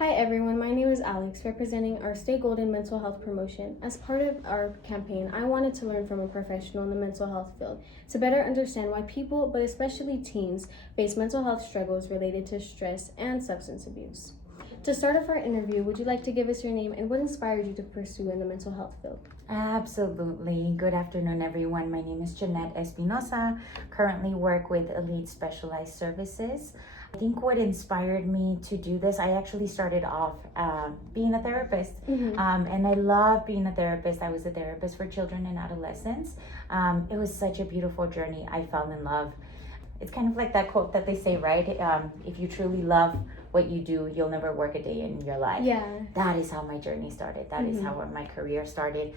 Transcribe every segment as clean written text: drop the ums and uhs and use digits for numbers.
Hi everyone, my name is Alex, representing our Stay Golden Mental Health Promotion. As part of our campaign, I wanted to learn from a professional in the mental health field to better understand why people, but especially teens, face mental health struggles related to stress and substance abuse. To start off our interview, would you like to give us your name and what inspired you to pursue in the mental health field? Absolutely. Good afternoon, everyone. My name is Janette Espinoza. Currently work with Elite Specialized Services. I think what inspired me to do this, I actually started off being a therapist. And I love being a therapist. I was a therapist for children and adolescents. It was such a beautiful journey. I fell in love. It's kind of like that quote that they say, right? If you truly love what you do, you'll never work a day in your life. Yeah. That is how my journey started. That is how my career started.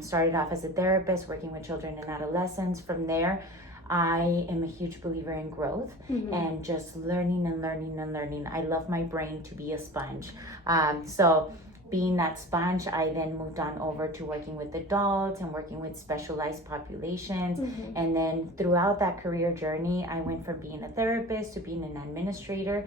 Started off as a therapist, working with children and adolescents. From there, I am a huge believer in growth and just learning and learning and learning. I love my brain to be a sponge. So being that sponge, I then moved on over to working with adults and working with specialized populations. And then throughout that career journey, I went from being a therapist to being an administrator,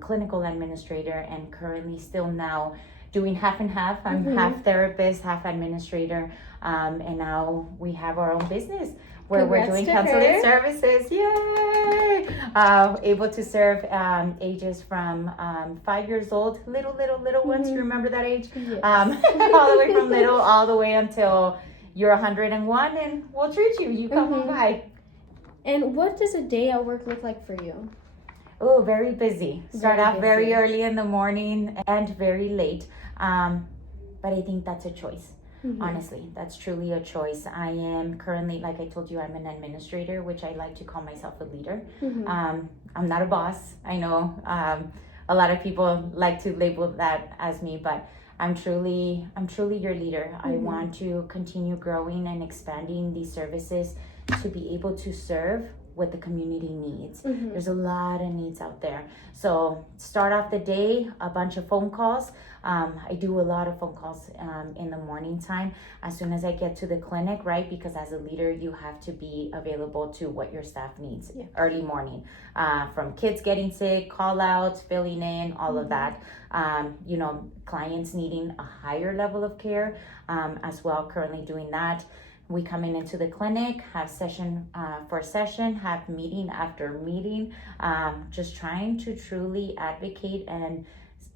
clinical administrator, and currently still now doing half and half. I'm half therapist, half administrator. And now we have our own business where Congrats we're doing to counseling her. services. Yay! Able to serve ages from 5 years old, little ones. You remember that age? Yes. All the way from little all the way until you're 101, and we'll treat you. You come on by. And what does a day at work look like for you? Oh, very busy. Start Very off very busy. early in the morning and very late. But I think that's a choice. Honestly, that's truly a choice. I am currently, like I told you, I'm an administrator, which I like to call myself a leader. I'm not a boss. I know a lot of people like to label that as me, but I'm truly your leader. I want to continue growing and expanding these services to be able to serve what the community needs. There's a lot of needs out there. So start off the day, a bunch of phone calls. I do a lot of phone calls in the morning time as soon as I get to the clinic, right? Because as a leader, you have to be available to what your staff needs early morning, from kids getting sick, call outs, filling in, all of that. Clients needing a higher level of care as well, currently doing that. We come into the clinic, have session for session, have meeting after meeting, just trying to truly advocate and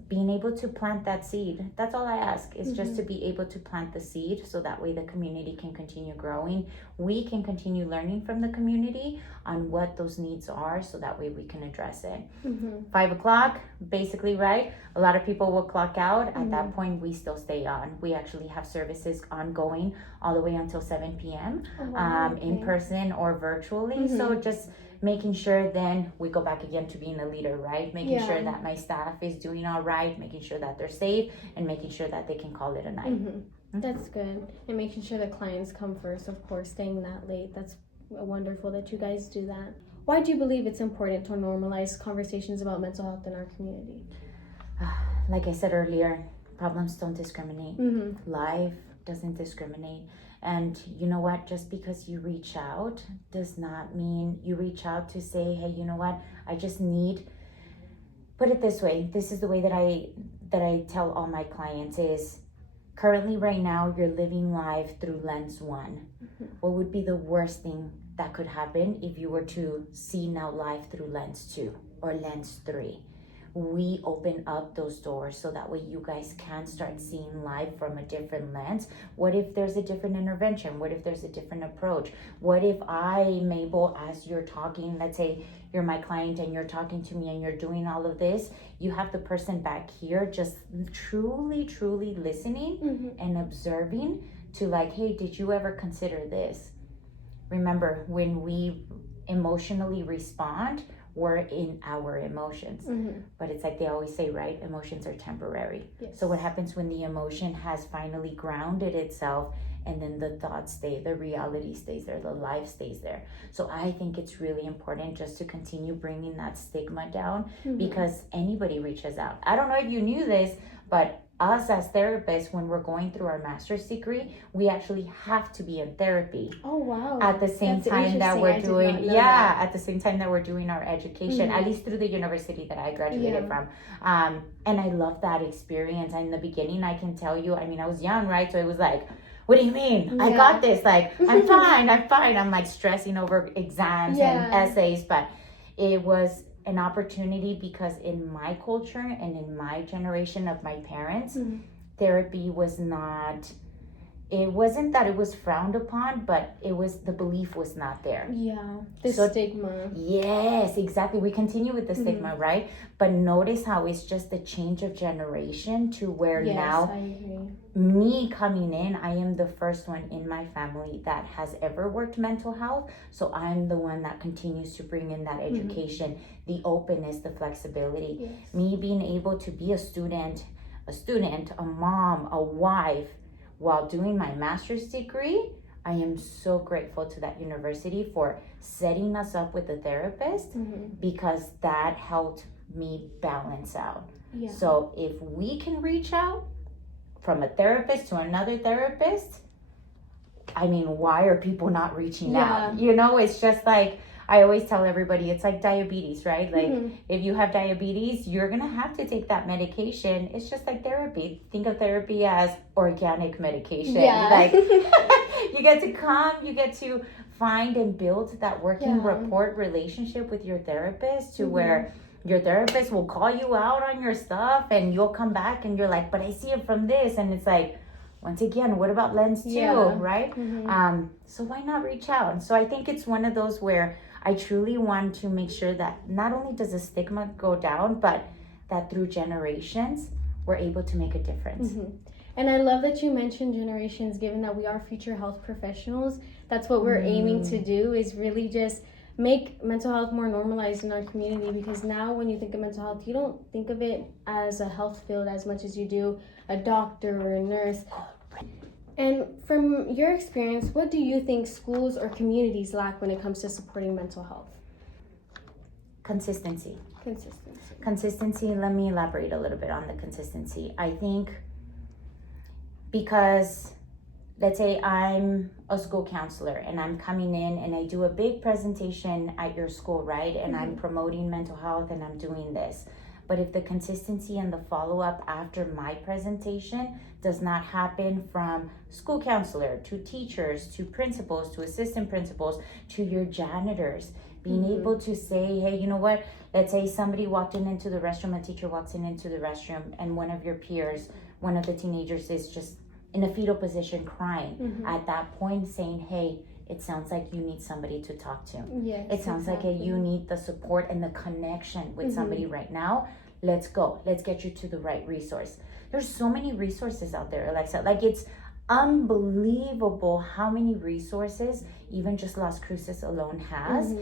being able to plant that seed. That's all I ask, is just to be able to plant the seed so that way the community can continue growing. We can continue learning from the community on what those needs are so that way we can address it. 5 o'clock, basically, right? A lot of people will clock out. At that point, we still stay on. We actually have services ongoing all the way until 7 p.m. In person or virtually. So just making sure then we go back again to being a leader, right? Making sure that my staff is doing all right, making sure that they're safe, and making sure that they can call it a night. That's good. And making sure the clients come first, of course, staying that late. That's wonderful that you guys do that. Why do you believe it's important to normalize conversations about mental health in our community? Like I said earlier, problems don't discriminate. Life doesn't discriminate. And you know what? Just because you reach out does not mean you reach out to say, hey, you know what? I just need, put it this way. This is the way that I tell all my clients is, currently right now, you're living life through lens 1. What would be the worst thing that could happen if you were to see now life through lens 2 or lens 3? We open up those doors so that way you guys can start seeing life from a different lens. What if there's a different intervention? What if there's a different approach? What if I, Mabel, as you're talking, let's say you're my client and you're talking to me and you're doing all of this, you have the person back here just truly listening and observing to like, hey, did you ever consider this? Remember, when we emotionally respond, we're in our emotions. But it's like they always say, right? Emotions are temporary. So what happens when the emotion has finally grounded itself and then the thoughts stay, the reality stays there, the life stays there. So I think it's really important just to continue bringing that stigma down because anybody reaches out. I don't know if you knew this, but us as therapists, when we're going through our master's degree, we actually have to be in therapy. Oh, wow. At the same That's time that we're interesting. I did doing, not know that. at the same time that we're doing our education, at least through the university that I graduated from. And I love that experience. And in the beginning, I can tell you, I mean, I was young, right? So it was like, what do you mean? I got this. Like, I'm fine. I'm like stressing over exams and essays, but it was an opportunity because in my culture and in my generation of my parents, therapy was not, it wasn't that it was frowned upon, but it was, the belief was not there. Yeah, the stigma. Yes, exactly. We continue with the stigma, right? But notice how it's just a change of generation to where now, I agree. Me coming in, I am the first one in my family that has ever worked mental health. So I'm the one that continues to bring in that education, the openness, the flexibility. Yes. Me being able to be a student, a mom, a wife, while doing my master's degree, I am so grateful to that university for setting us up with a therapist because that helped me balance out. Yeah. So if we can reach out from a therapist to another therapist, I mean, why are people not reaching out? You know, it's just like, I always tell everybody, it's like diabetes, right? Like, if you have diabetes, you're going to have to take that medication. It's just like therapy. Think of therapy as organic medication. Like, you get to come, you get to find and build that working rapport relationship with your therapist to where your therapist will call you out on your stuff and you'll come back and you're like, but I see it from this. And it's like, once again, what about lens 2, right? So why not reach out? And so I think it's one of those where I truly want to make sure that not only does the stigma go down, but that through generations, we're able to make a difference. And I love that you mentioned generations, given that we are future health professionals. That's what we're aiming to do, is really just make mental health more normalized in our community, because now when you think of mental health, you don't think of it as a health field as much as you do a doctor or a nurse. And from your experience, what do you think schools or communities lack when it comes to supporting mental health? Consistency. Consistency. Let me elaborate a little bit on the consistency. I think because, let's say I'm a school counselor and I'm coming in and I do a big presentation at your school, right? And I'm promoting mental health and I'm doing this. But if the consistency and the follow-up after my presentation does not happen from school counselor to teachers to principals to assistant principals to your janitors, being able to say, hey, you know what? Let's say somebody walked into the restroom, a teacher walks into the restroom, and one of your peers, one of the teenagers is just in a fetal position crying. At that point saying, hey, it sounds like you need somebody to talk to. Yes, it sounds like you need the support and the connection with somebody right now. Let's go. Let's get you to the right resource. There's so many resources out there, Alexa. Like, it's unbelievable how many resources even just Las Cruces alone has.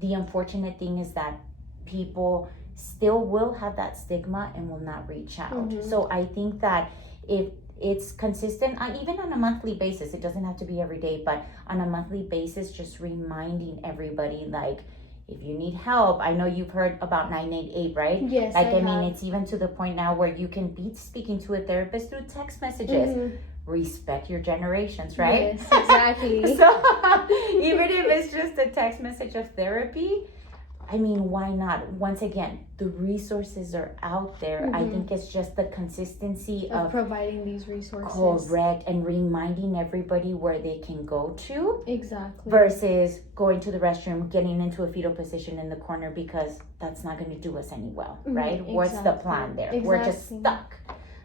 The unfortunate thing is that people still will have that stigma and will not reach out. So I think that if it's consistent, even on a monthly basis, it doesn't have to be every day, but on a monthly basis, just reminding everybody, like, if you need help, I know you've heard about 988, right? Yes, like, I mean, have. it's even to the point now where you can be speaking to a therapist through text messages. Respect your generations, right? Yes, exactly. So even if it's just a text message of therapy, I mean, why not? Once again, the resources are out there. I think it's just the consistency of providing these resources. Correct. And reminding everybody where they can go to. Exactly. Versus going to the restroom, getting into a fetal position in the corner, because that's not going to do us any well, right? What's the plan there? We're just stuck.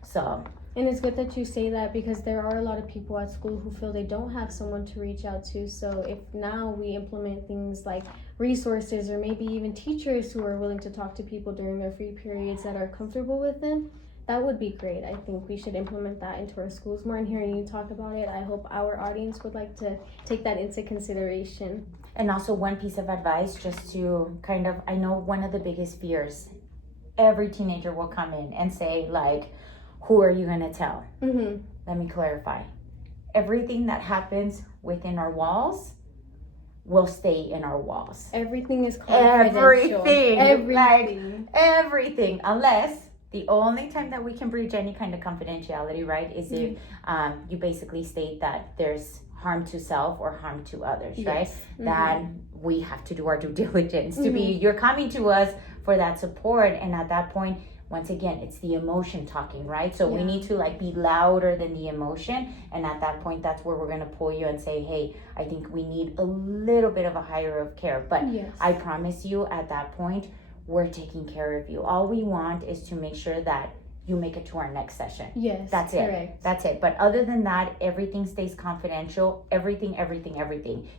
So... And it's good that you say that, because there are a lot of people at school who feel they don't have someone to reach out to. So if now we implement things like resources, or maybe even teachers who are willing to talk to people during their free periods that are comfortable with them, that would be great. I think we should implement that into our schools more. And hearing you talk about it, I hope our audience would like to take that into consideration. And also, one piece of advice, just to kind of, I know one of the biggest fears, every teenager will come in and say, like, who are you going to tell? Let me clarify. Everything that happens within our walls will stay in our walls. Everything is confidential. Everything. Like, everything. Unless The only time that we can breach any kind of confidentiality, right, is if you basically state that there's harm to self or harm to others, right? Then we have to do our due diligence to be, you're coming to us for that support. And at that point, once again, it's the emotion talking, right? So we need to like be louder than the emotion. And at that point, that's where we're going to pull you and say, hey, I think we need a little bit of a higher of care. But I promise you at that point, we're taking care of you. All we want is to make sure that you make it to our next session. Yes, that's correct. it. That's it. But other than that, everything stays confidential. Everything.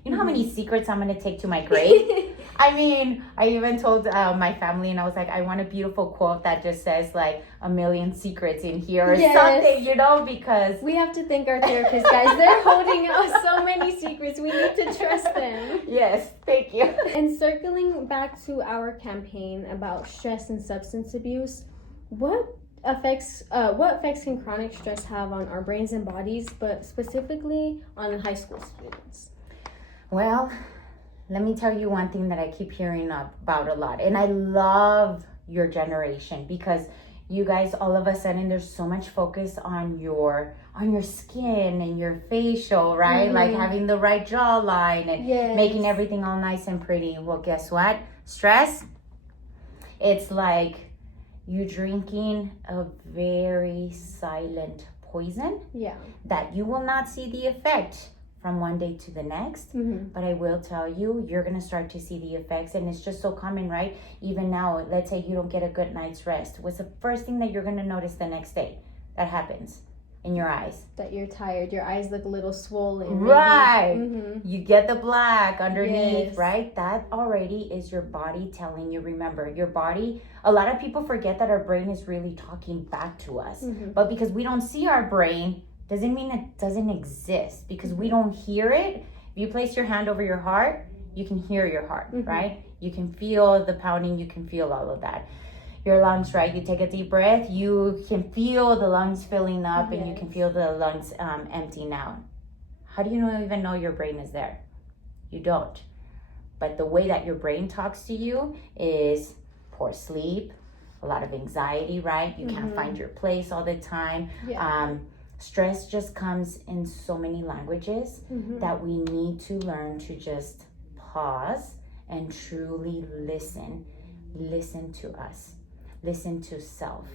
You know how many secrets I'm going to take to my grave? I mean, I even told my family, and I was like, I want a beautiful quote that just says like 1,000,000 secrets in here or something, you know, because we have to thank our therapists, guys. They're holding out so many secrets. We need to trust them. Yes, thank you. And circling back to our campaign about stress and substance abuse, what effects can chronic stress have on our brains and bodies, but specifically on high school students? Well, let me tell you one thing that I keep hearing about a lot, and I love your generation because you guys, all of a sudden, there's so much focus on your skin and your facial, right? Like having the right jawline and making everything all nice and pretty. Well, guess what? Stress, it's like you drinking a very silent poison that you will not see the effect from one day to the next. But I will tell you, you're going to start to see the effects. And it's just so common, right? Even now, let's say you don't get a good night's rest. What's the first thing that you're going to notice the next day that happens in your eyes? That you're tired. Your eyes look a little swollen. Right. You get the black underneath, right? That already is your body telling you. Remember, your body, a lot of people forget that our brain is really talking back to us. But because we don't see our brain, doesn't mean it doesn't exist, because we don't hear it. If you place your hand over your heart, you can hear your heart, right? You can feel the pounding, you can feel all of that. Your lungs, right? You take a deep breath, you can feel the lungs filling up and you can feel the lungs emptying out. How do you even know your brain is there? You don't. But the way that your brain talks to you is poor sleep, a lot of anxiety, right? You can't find your place all the time. Stress just comes in so many languages that we need to learn to just pause and truly listen. Listen to us. Listen to self.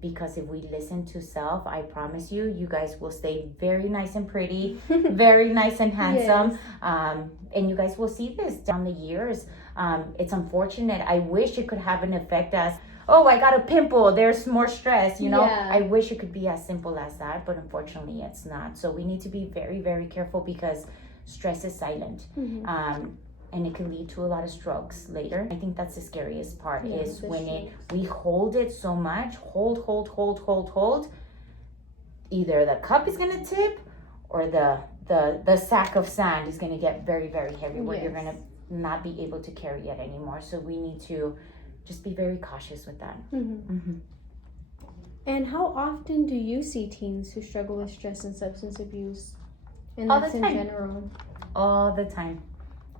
Because if we listen to self, I promise you, you guys will stay very nice and pretty, very nice and handsome. And you guys will see this down the years. It's unfortunate. I wish it could have an effect as, oh, I got a pimple, there's more stress, you know? I wish it could be as simple as that, but unfortunately it's not. So we need to be very, very careful because stress is silent. And it can lead to a lot of strokes later. I think that's the scariest part is when we hold it so much, hold. Either the cup is gonna tip or the sack of sand is gonna get very, very heavy where you're gonna not be able to carry it anymore. So we need to just be very cautious with that. And how often do you see teens who struggle with stress and substance abuse? And All that's the in time. general. All the time.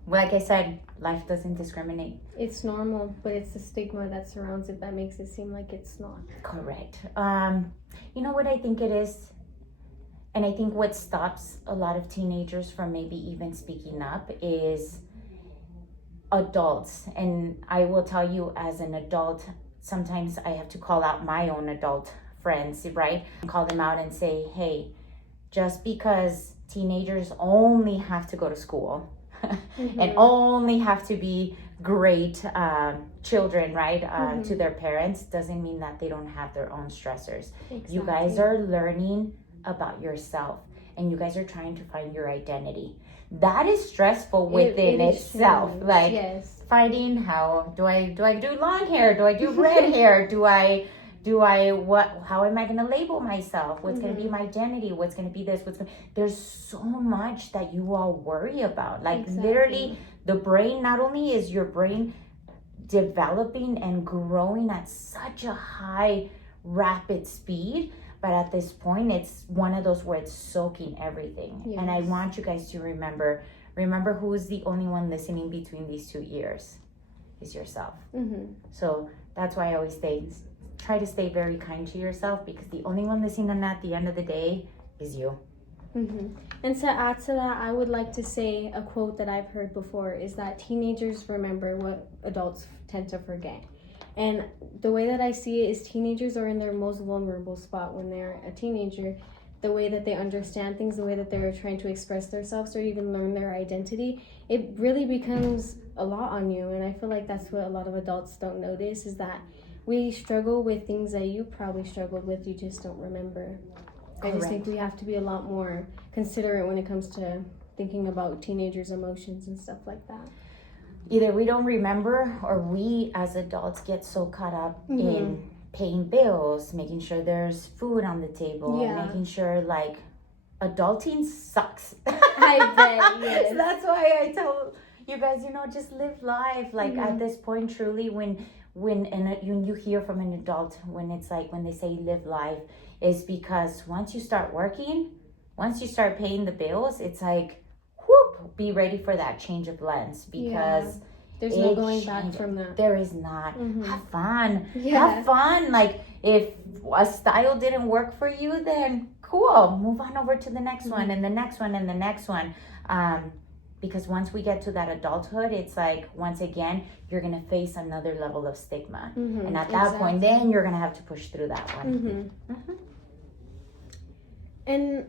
Like I said, life doesn't discriminate. It's normal, but it's the stigma that surrounds it that makes it seem like it's not. Correct. You know what I think it is? And I think what stops a lot of teenagers from maybe even speaking up is adults. And I will tell you, as an adult, sometimes I have to call out my own adult friends, right? Call them out and say, hey, just because teenagers only have to go to school and only have to be great children, right, to their parents, doesn't mean that they don't have their own stressors. You guys are learning about yourself and you guys are trying to find your identity. That is stressful within itself. Like finding, how do I do long hair? Do I do red hair? How am I going to label myself? What's going to be my identity? What's going to be this? There's so much that you all worry about. Like literally the brain, not only is your brain developing and growing at such a high, rapid speed, but at this point, it's one of those where it's soaking everything. And I want you guys to remember who is the only one listening between these 2 ears is yourself. So that's why I always say, try to stay very kind to yourself, because the only one listening at the end of the day is you. And to add to that, I would like to say a quote that I've heard before is that teenagers remember what adults tend to forget. And the way that I see it is teenagers are in their most vulnerable spot when they're a teenager. The way that they understand things, the way that they're trying to express themselves or even learn their identity, it really becomes a lot on you. And I feel like that's what a lot of adults don't notice, is that we struggle with things that you probably struggled with, you just don't remember. I just think we have to be a lot more considerate when it comes to thinking about teenagers' emotions and stuff like that. Either we don't remember, or we as adults get so caught up in paying bills, making sure there's food on the table, making sure, like, adulting sucks. I bet, yes. So that's why I tell you guys, just live life. Like, at this point, truly, when you hear from an adult, when it's like, when they say live life, is because once you start working, once you start paying the bills, it's like, whoop, be ready for that change of lens, because there's no going back from that. There is not. Have fun. Have fun. Like, if a style didn't work for you, then cool, move on over to the next one, and the next one, and the next one. Because once we get to that adulthood, it's like, once again, you're going to face another level of stigma. And at that point, then you're going to have to push through that one. And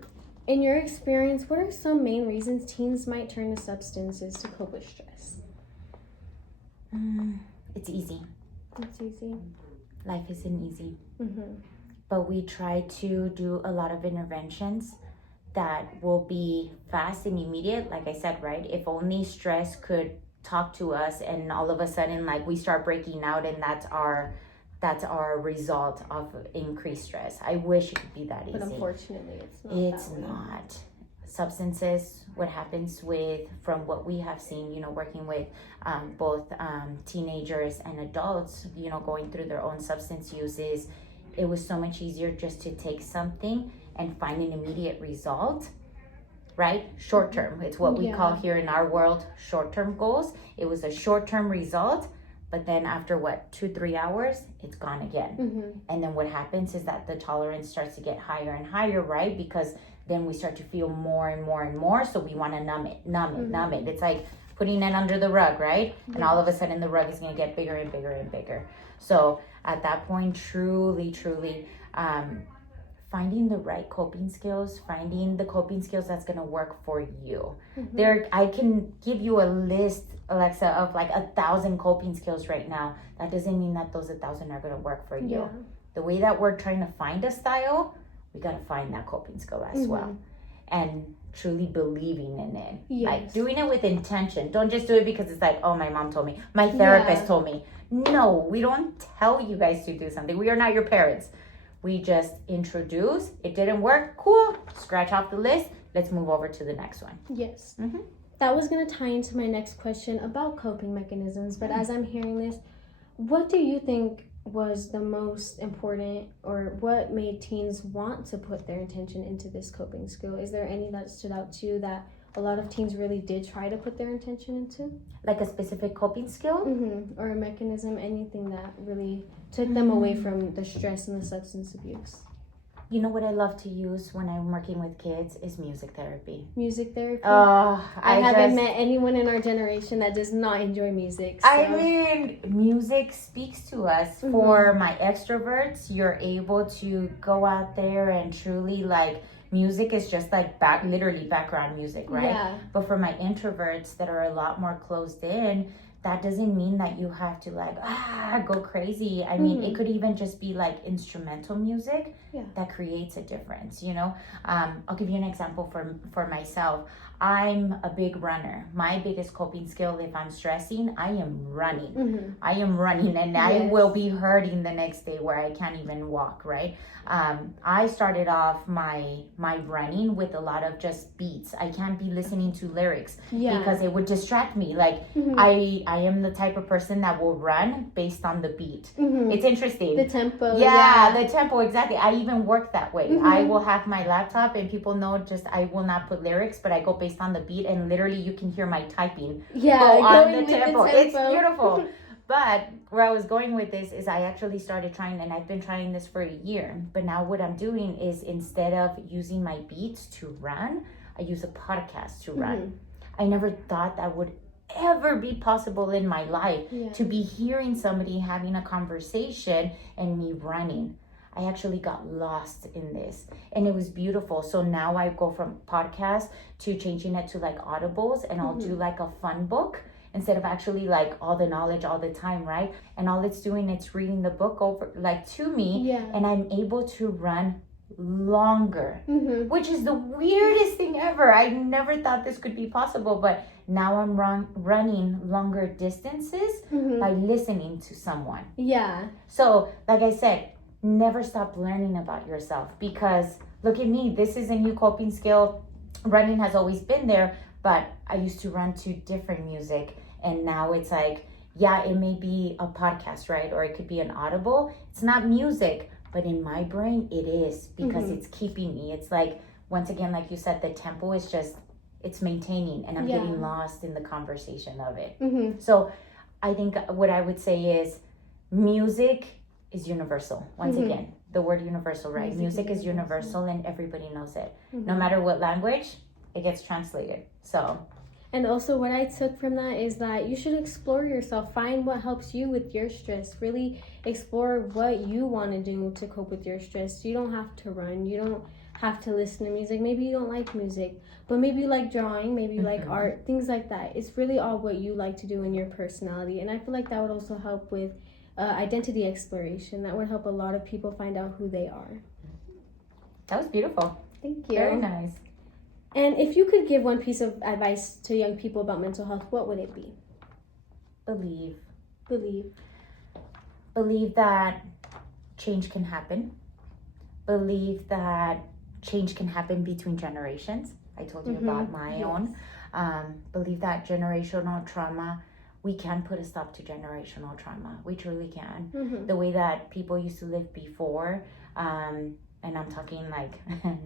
in your experience, what are some main reasons teens might turn to substances to cope with stress? It's easy. It's easy. Life isn't easy. But we try to do a lot of interventions that will be fast and immediate. Like I said, right? If only stress could talk to us, and all of a sudden, like, we start breaking out, and that's our result of increased stress. I wish it could be that easy. But unfortunately, it's not. It's not. Substances, what happens from what we have seen, working with both teenagers and adults, going through their own substance uses, it was so much easier just to take something and find an immediate result, right? Short term. It's what we call here in our world short-term goals. It was a short-term result, but then after 2-3 hours, it's gone again. And then what happens is that the tolerance starts to get higher and higher, right? Because then we start to feel more and more and more, so we want to numb it. It's like putting it under the rug, right? And all of a sudden the rug is going to get bigger and bigger and bigger. So at that point, truly, finding the right coping skills, finding the coping skills that's going to work for you. I can give you a list, Alexa, of like 1,000 coping skills right now. That doesn't mean that those 1,000 are going to work for you. The way that we're trying to find a style, we got to find that coping skill as well. And truly believing in it. Like, doing it with intention. Don't just do it because it's like, oh, my mom told me, my therapist told me. No, we don't tell you guys to do something. We are not your parents. We just introduce. It didn't work. Cool. Scratch off the list. Let's move over to the next one. Yes. That was going to tie into my next question about coping mechanisms. But as I'm hearing this, what do you think was the most important, or what made teens want to put their intention into this coping skill? Is there any that stood out to you that a lot of teens really did try to put their intention into? Like a specific coping skill? Or a mechanism, anything that really took them away from the stress and the substance abuse. You know what I love to use when I'm working with kids is music therapy. Music therapy? I haven't met anyone in our generation that does not enjoy music. So. I mean, music speaks to us. For my extroverts, you're able to go out there and truly, like, music is just like literally background music, right? Yeah. But for my introverts that are a lot more closed in, that doesn't mean that you have to like go crazy. I mean, it could even just be like instrumental music that creates a difference, I'll give you an example for myself. I'm a big runner. My biggest coping skill, if I'm stressing, I am running. I am running, and I will be hurting the next day where I can't even walk, right? I started off my running with a lot of just beats. I can't be listening to lyrics because it would distract me. Like I am the type of person that will run based on the beat. It's interesting. The tempo. The tempo, exactly. I even work that way. I will have my laptop, and people know just I will not put lyrics, but I go based on the beat, and literally you can hear my typing go on the tempo. It's beautiful. But where I was going with this is I actually started trying, and I've been trying this for a year. But now what I'm doing is instead of using my beats to run, I use a podcast to run. I never thought that would ever be possible in my life, to be hearing somebody having a conversation and me running. I actually got lost in this, and it was beautiful. So now I go from podcast to changing it to like audibles, and I'll do like a fun book instead of actually like all the knowledge all the time, right? And all it's doing, it's reading the book over like to me, and I'm able to run longer, which is the weirdest thing ever. I never thought this could be possible, but now I'm running longer distances by listening to someone. So like I said, never stop learning about yourself, because look at me, this is a new coping skill. Running has always been there, but I used to run to different music, and now it's like, yeah, it may be a podcast, right? Or it could be an audible. It's not music, but in my brain it is, because it's keeping me. It's like, once again, like you said, the tempo is just, it's maintaining, and I'm getting lost in the conversation of it. So I think what I would say is music is universal. Once again, the word universal, right? Music is universal, and everybody knows it. No matter what language, it gets translated. So, and also what I took from that is that you should explore yourself. Find what helps you with your stress. Really explore what you want to do to cope with your stress. You don't have to run. You don't have to listen to music. Maybe you don't like music, but maybe you like drawing, maybe you like art, things like that. It's really all what you like to do in your personality. And I feel like that would also help with identity exploration. That would help a lot of people find out who they are. That was beautiful. Thank you. Very nice. And if you could give one piece of advice to young people about mental health, what would it be? Believe. Believe that change can happen. Believe that change can happen between generations. I told you about my own. Believe that generational trauma, we can put a stop to generational trauma. We truly can. The way that people used to live before, and I'm talking like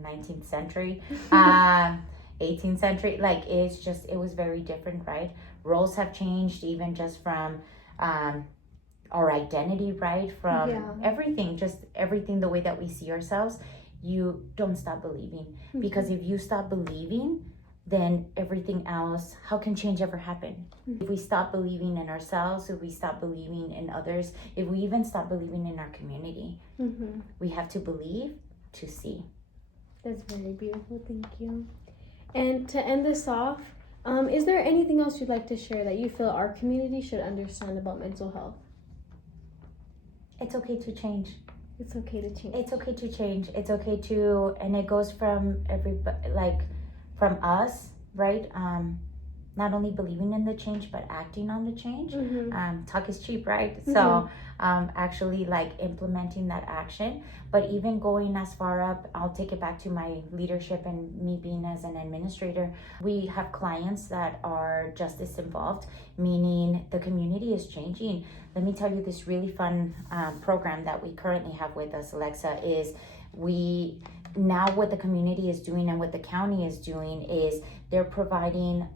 19th century, 18th century, like it's just, it was very different, right? Roles have changed, even just from our identity, right? From everything, just everything, the way that we see ourselves. You don't stop believing, because if you stop believing, then everything else, how can change ever happen? If we stop believing in ourselves, if we stop believing in others, if we even stop believing in our community, we have to believe to see. That's very beautiful. Thank you. And to end this off, is there anything else you'd like to share that you feel our community should understand about mental health? It's okay to change. It's okay to change. It's okay to change. It's okay to, and it goes from everybody, like from us, right? Not only believing in the change, but acting on the change. Talk is cheap, right? So actually like implementing that action, but even going as far up, I'll take it back to my leadership and me being as an administrator. We have clients that are justice involved, meaning the community is changing. Let me tell you this really fun program that we currently have with us, Alexa, is now what the community is doing and what the county is doing is they're providing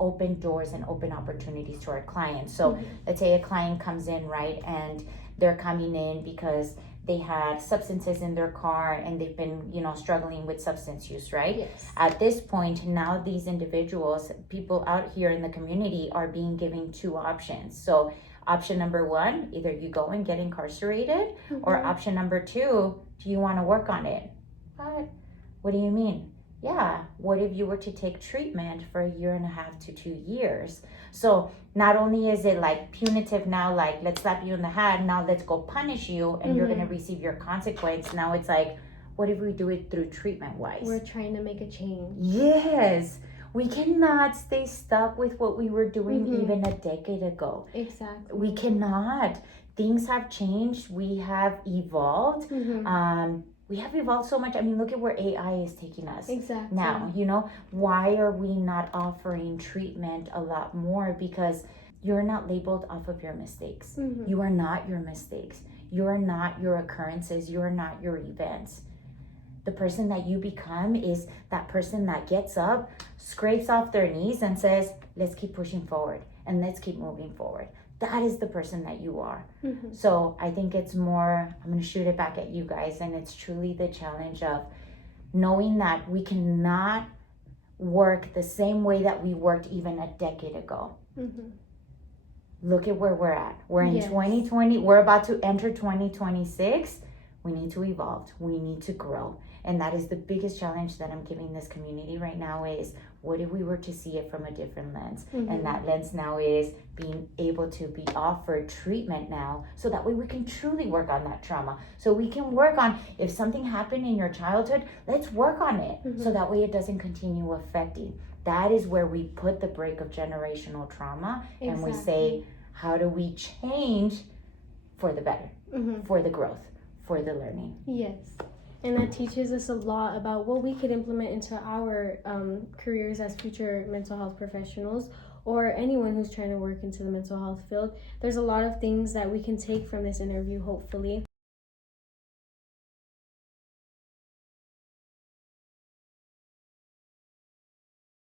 open doors and open opportunities to our clients. So let's say a client comes in, right, and they're coming in because they had substances in their car and they've been, struggling with substance use, right? Yes. At this point, now these individuals, people out here in the community are being given two options. So option number one, either you go and get incarcerated, or option number two, do you want to work on it? What do you mean? Yeah, what if you were to take treatment for 1.5 to 2 years? So not only is it like punitive now, like let's slap you in the head, now let's go punish you and you're going to receive your consequence. Now it's like, what if we do it through treatment wise? We're trying to make a change. Yes. We cannot stay stuck with what we were doing even a decade ago. Exactly. We cannot. Things have changed. We have evolved. We have evolved so much. I mean, look at where AI is taking us. Exactly. Now, why are we not offering treatment a lot more? Because you're not labeled off of your mistakes. You are not your mistakes. You are not your occurrences. You are not your events. The person that you become is that person that gets up, scrapes off their knees and says, let's keep pushing forward and let's keep moving forward. that is the person that you are. Mm-hmm. So I think it's more, I'm going to shoot it back at you guys, and it's truly the challenge of knowing that we cannot work the same way that we worked even a decade ago. Mm-hmm. Look at where we're at. We're in Yes. 2020. We're about to enter 2026. We need to evolve. We need to grow. And that is the biggest challenge that I'm giving this community right now is, what if we were to see it from a different lens? Mm-hmm. And that lens now is being able to be offered treatment now, so that way we can truly work on that trauma. So we can work on, if something happened in your childhood, let's work on it. Mm-hmm. So that way it doesn't continue affecting. That is where we put the break of generational trauma. Exactly. And we say, how do we change for the better, Mm-hmm. for the growth, for the learning? Yes. And that teaches us a lot about what we could implement into our careers as future mental health professionals, or anyone who's trying to work into the mental health field. There's a lot of things that we can take from this interview, hopefully.